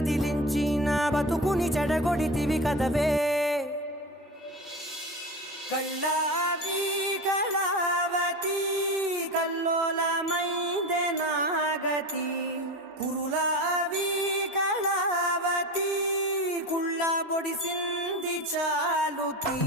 కదిలించి నా బతుకుని చెడగొడితివి కదవే కళ్ళావి కళావతి కల్లోలమైందే నాగతి కురులావి కళావతి కుళ్ళ బొడిసింది చాలుతి